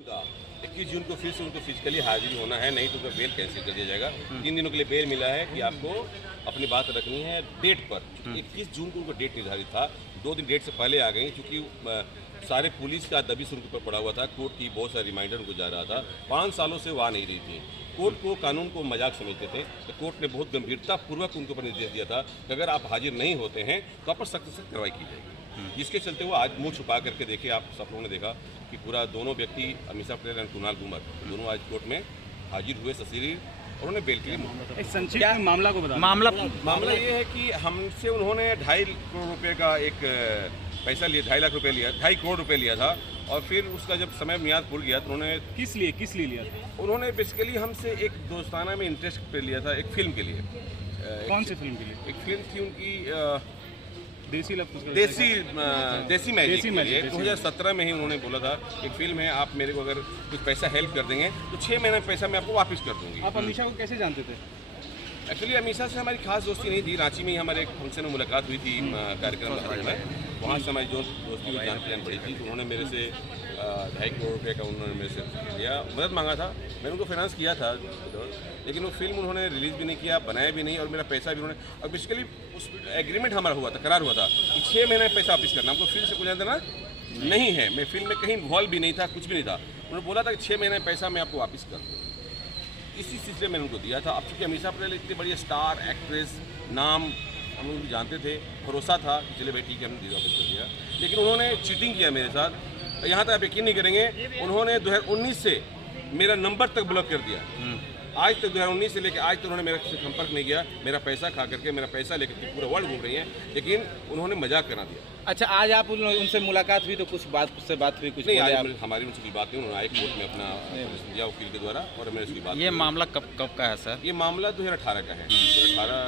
का 21 जून को फिर से उनको फिजिकली हाजिर होना है, नहीं तो उनका बेल कैंसिल कर दिया जाएगा। 3 दिनों के लिए बेल मिला है कि आपको अपनी बात रखनी है डेट पर। 21 जून को उनको डेट निर्धारित था, 2 दिन डेट से पहले आ गई क्योंकि सारे पुलिस का दबिश उनके ऊपर पड़ा हुआ था। कोर्ट की बहुत सारे रिमाइंडर उनको जा रहा था। 5 सालों से वो आ नहीं रही थी। कोर्ट को कानून को मजाक समझते थे, तो कोर्ट ने बहुत गंभीरतापूर्वक उनके ऊपर निर्देश दिया था कि अगर आप हाजिर नहीं होते हैं तो आप पर सख्त से कार्रवाई की जाएगी। जिसके चलते वो आज मुंह छुपा करके देखे, आप सब लोगों ने देखा कि पूरा दोनों व्यक्ति अमीषा पटेल और कुणाल गुमर दोनों आज कोर्ट में हाजिर हुए सशरीर। उन्होंने बेल के लिए संक्षिप्त में मामला को बता। मामला ये है कि हमसे उन्होंने 2.5 करोड़ रुपए का एक पैसा लिया, 2.5 लाख रुपए लिया, 2.5 करोड़ रुपए लिया था। और फिर उसका जब समय मियाद पूर गया तो उन्होंने किस लिए लिया था? उन्होंने बेसिकली हमसे एक दोस्ताना में इंटरेस्ट पे लिया था, एक फिल्म के लिए। कौन सी फिल्म के लिए? एक फिल्म थी उनकी देसी मैजिक के लिए। 2017 में ही उन्होंने बोला था एक फिल्म है, आप मेरे को अगर कुछ पैसा हेल्प कर देंगे तो 6 महीने पैसा मैं आपको वापस कर दूंगी। आप अमीषा को कैसे जानते थे? एक्चुअली अमीषा से हमारी खास दोस्ती नहीं थी। रांची में ही हमारे एक फंक्शन में मुलाकात हुई थी कार्यक्रम में, वहाँ से हमारी दोस्ती जान पहचान बढ़ी थी। तो उन्होंने मेरे से 2.5 करोड़ रुपये का उन्होंने मेरे से लिया, मदद मांगा था। मैंने उनको फाइनेंस किया था, लेकिन वो फिल्म उन्होंने रिलीज़ भी नहीं किया, बनाया भी नहीं, और मेरा पैसा भी उन्होंने। और बेसिकली उस एग्रीमेंट हमारा हुआ था, करार हुआ था कि 6 महीने में पैसा वापस करना। हमको फिल्म से कुछ देना नहीं है, मैं फिल्म में कहीं इन्वॉल्व भी नहीं था, कुछ भी नहीं था। उन्होंने बोला था कि 6 महीने में पैसा मैं आपको वापस कर दूँ। इसी सिलसिले में उनको दिया था। अब चूँकि अमीषा पटेल इतनी बड़ी स्टार एक्ट्रेस, नाम हम लोग भी जानते थे, भरोसा था कि चले भाई ठीक है, हमने वापस कर दिया। लेकिन उन्होंने चीटिंग किया मेरे साथ। यहाँ तक आप यकीन नहीं करेंगे, उन्होंने 2019 से मेरा नंबर तक ब्लॉक कर दिया। आज तक 2019 से लेकर आज तक उन्होंने मेरा संपर्क नहीं किया। मेरा पैसा खा करके, मेरा पैसा लेकर पूरा वर्ल्ड घूम रही हैं, लेकिन उन्होंने मजाक करा दिया। अच्छा, आज आप उनसे मुलाकात हुई तो कुछ बात हुई? कुछ नहीं, आज हमारी उनसे कोई बात नहीं। उन्होंने आए कोर्ट में अपना दिया वकील के द्वारा, और मेरे से बात। ये मामला कब का है सर? ये मामला 2018 का है। 2018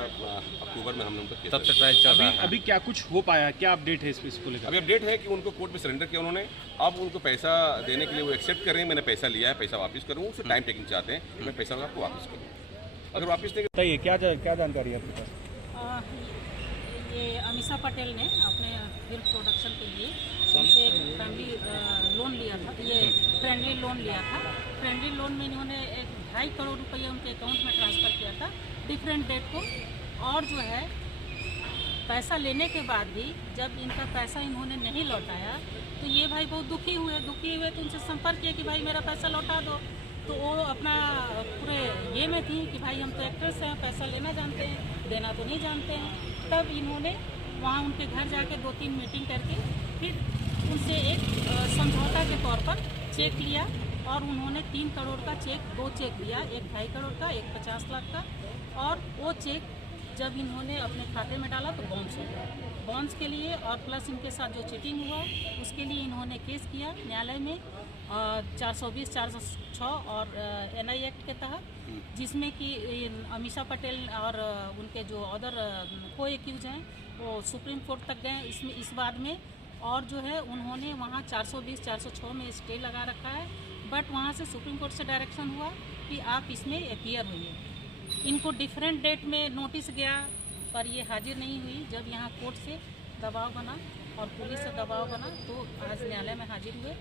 अक्टूबर में हमने उनको किया। तब से ट्रायल चल रहा है। अभी क्या कुछ हो पाया? क्या अपडेट है इसको लेकर? अभी अपडेट है कि उनको कोर्ट में सरेंडर किया उन्होंने। अब उनको पैसा देने के लिए वो एक्सेप्ट कर रहे हैं। मैंने पैसा लिया है, पैसा वापस करूँ। उससे टाइम टेकिंग चाहते हैं कि मैं पैसा आपको वापस करूँ। अगर वापस नहीं बताइए, क्या जानकारी है आपके पास? ये अमीषा पटेल ने अपने फिल्म प्रोडक्शन के लिए उनसे एक फैमिली लोन लिया था, ये फ्रेंडली लोन लिया था। फ्रेंडली लोन में इन्होंने 2.5 करोड़ रुपये उनके अकाउंट में ट्रांसफ़र किया था डिफरेंट डेट को। और जो है पैसा लेने के बाद भी जब इनका पैसा इन्होंने नहीं लौटाया तो ये भाई बहुत दुखी हुए तो उनसे संपर्क किया कि भाई मेरा पैसा लौटा दो। तो वो अपना पूरे ये में थी कि भाई हम तो एक्ट्रेस हैं, पैसा लेना जानते हैं, देना तो नहीं जानते हैं। तब इन्होंने वहाँ उनके घर जाके 2-3 मीटिंग करके फिर उनसे एक समझौता के तौर पर चेक लिया, और उन्होंने 3 करोड़ का चेक, 2 चेक दिया, एक 2.5 करोड़ का, एक 50 लाख का। और वो चेक जब इन्होंने अपने खाते में डाला तो बाउंस हो गया। बाउंस के लिए और प्लस इनके साथ जो चीटिंग हुआ उसके लिए इन्होंने केस किया न्यायालय में 420, 406 और NI एक्ट के तहत, जिसमें कि अमीषा पटेल और उनके जो अदर को एक्यूज हैं वो सुप्रीम कोर्ट तक गए इसमें इस बात में। और जो है उन्होंने वहाँ 420, 406 में स्टे लगा रखा है, बट वहाँ से सुप्रीम कोर्ट से डायरेक्शन हुआ कि आप इसमें अपीयर होइए। इनको डिफरेंट डेट में नोटिस गया पर ये हाजिर नहीं हुई। जब यहाँ कोर्ट से दबाव बना और पुलिस से दबाव बना तो आज न्यायालय में हाजिर हुए।